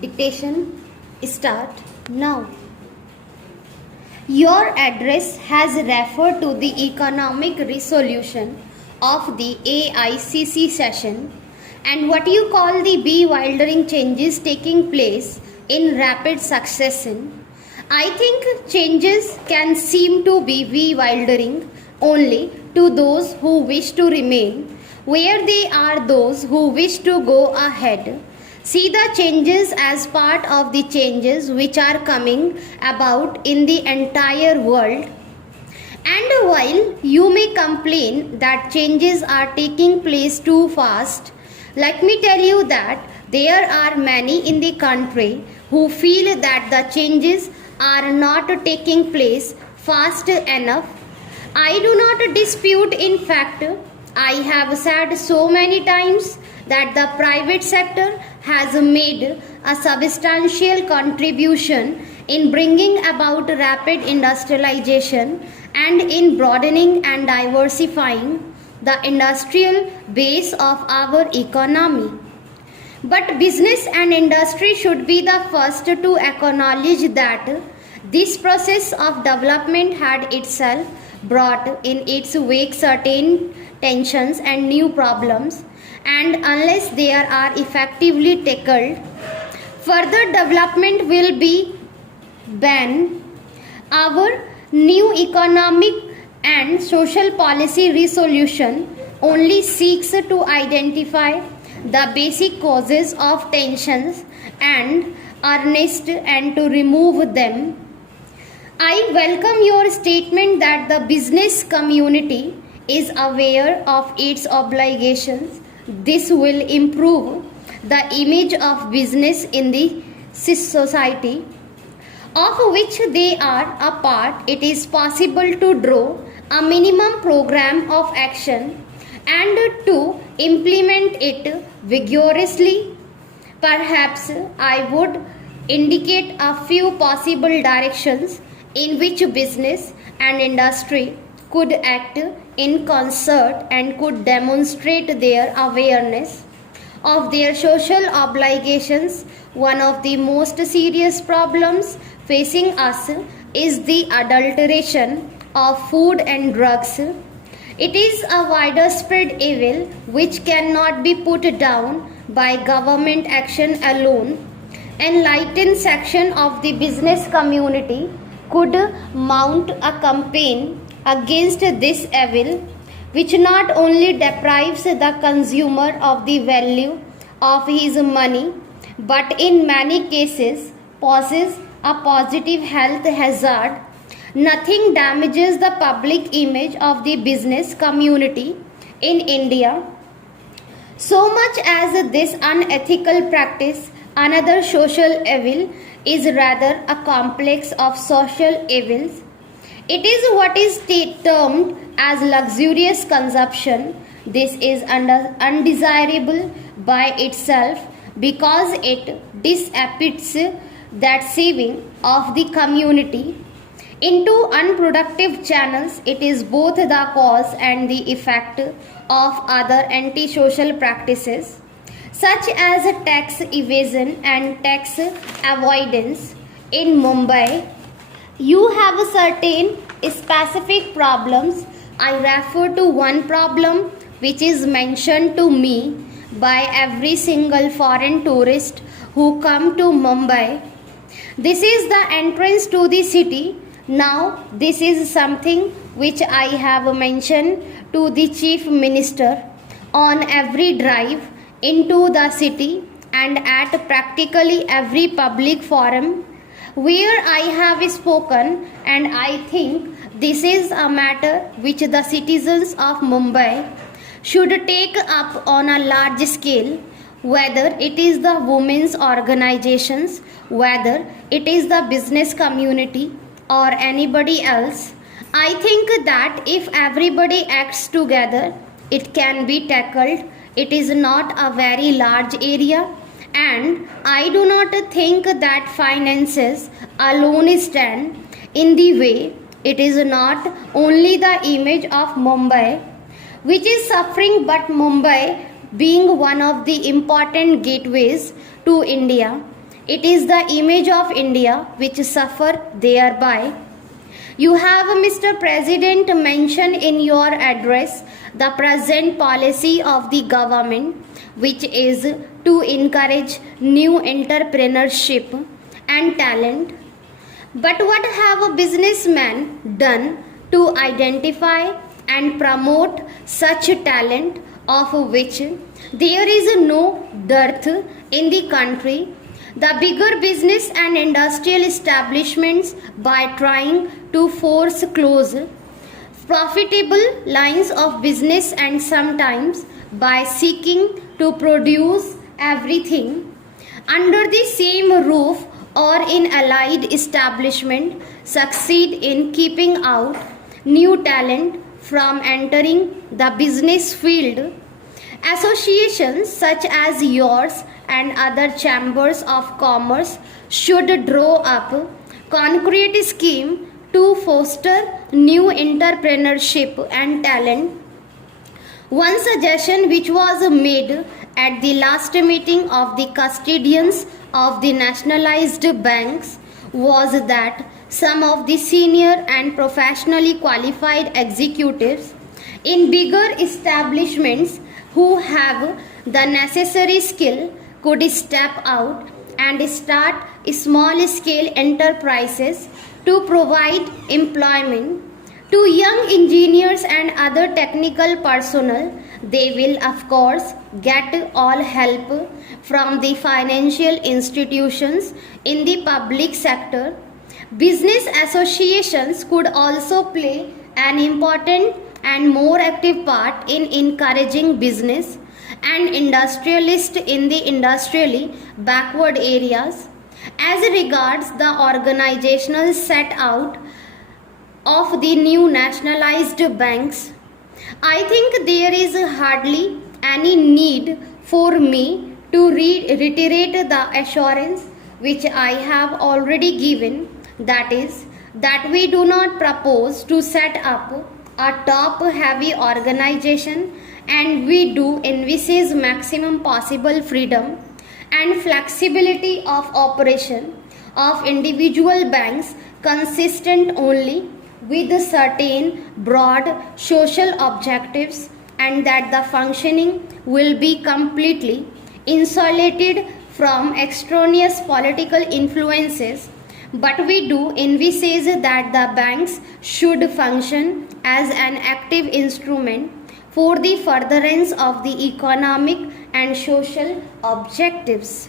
Dictation start now. Your address has referred to the economic resolution of the AICC session and what you call the bewildering changes taking place in rapid succession. I think changes can seem to be bewildering only to those who wish to remain where they are, those who wish to go ahead. See the changes as part of the changes which are coming about in the entire world. And while you may complain that changes are taking place too fast, let me tell you that there are many in the country who feel that the changes are not taking place fast enough. I do not dispute, in fact, I have said so many times that the private sector has made a substantial contribution in bringing about rapid industrialization and in broadening and diversifying the industrial base of our economy. But business and industry should be the first to acknowledge that this process of development had itself brought in its wake certain tensions and new problems, and unless they are effectively tackled, further development will be banned. Our new economic and social policy resolution only seeks to identify the basic causes of tensions and earnest and to remove them. I welcome your statement that the business community is aware of its obligations. This will improve the image of business in the society of which they are a part. It is possible to draw a minimum program of action and to implement it vigorously. Perhaps I would indicate a few possible directions in which business and industry could act in concert and could demonstrate their awareness of their social obligations. One of the most serious problems facing us is the adulteration of food and drugs. It is a widespread evil which cannot be put down by government action alone. Enlightened section of the business community could mount a campaign against this evil, which not only deprives the consumer of the value of his money, but in many cases poses a positive health hazard. Nothing damages the public image of the business community in India so much as this unethical practice. Another social evil is rather a complex of social evils. It is what is termed as luxurious consumption. This is undesirable by itself because it dissipates that saving of the community into unproductive channels. It is both the cause and the effect of other antisocial practices such as tax evasion and tax avoidance. In Mumbai, you have certain specific problems. I refer to one problem which is mentioned to me by every single foreign tourist who come to Mumbai. This is the entrance to the city. Now, this is something which I have mentioned to the Chief Minister on every drive into the city and at practically every public forum where I have spoken, and I think this is a matter which the citizens of Mumbai should take up on a large scale, whether it is the women's organizations, whether it is the business community or anybody else. I think that if everybody acts together, it can be tackled. It is not a very large area, and I do not think that finances alone stand in the way. It is not only the image of Mumbai which is suffering, but Mumbai being one of the important gateways to India It is the image of India which suffer thereby. You have, Mr. President, mentioned in your address the present policy of the government, which is to encourage new entrepreneurship and talent. But what have businessmen done to identify and promote such talent, of which there is no dearth in the country? The bigger business and industrial establishments, by trying to force close profitable lines of business and sometimes by seeking to produce everything under the same roof or in allied establishment, succeed in keeping out new talent from entering the business field. Associations such as yours and other chambers of commerce should draw up concrete scheme to foster new entrepreneurship and talent. One suggestion which was made at the last meeting of the custodians of the nationalized banks was that some of the senior and professionally qualified executives in bigger establishments who have the necessary skill could step out and start small scale enterprises to provide employment to young engineers and other technical personnel. They will, of course, get all help from the financial institutions in the public sector. Business associations could also play an important and more active part in encouraging business and industrialists in the industrially backward areas. As regards the organizational set out of the new nationalized banks, I think there is hardly any need for me to reiterate the assurance which I have already given, that is, that we do not propose to set up a top heavy organization, and we do envisage maximum possible freedom and flexibility of operation of individual banks consistent only with certain broad social objectives, and that the functioning will be completely insulated from extraneous political influences. But we do envisage that the banks should function as an active instrument for the furtherance of the economic and social objectives.